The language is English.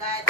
God.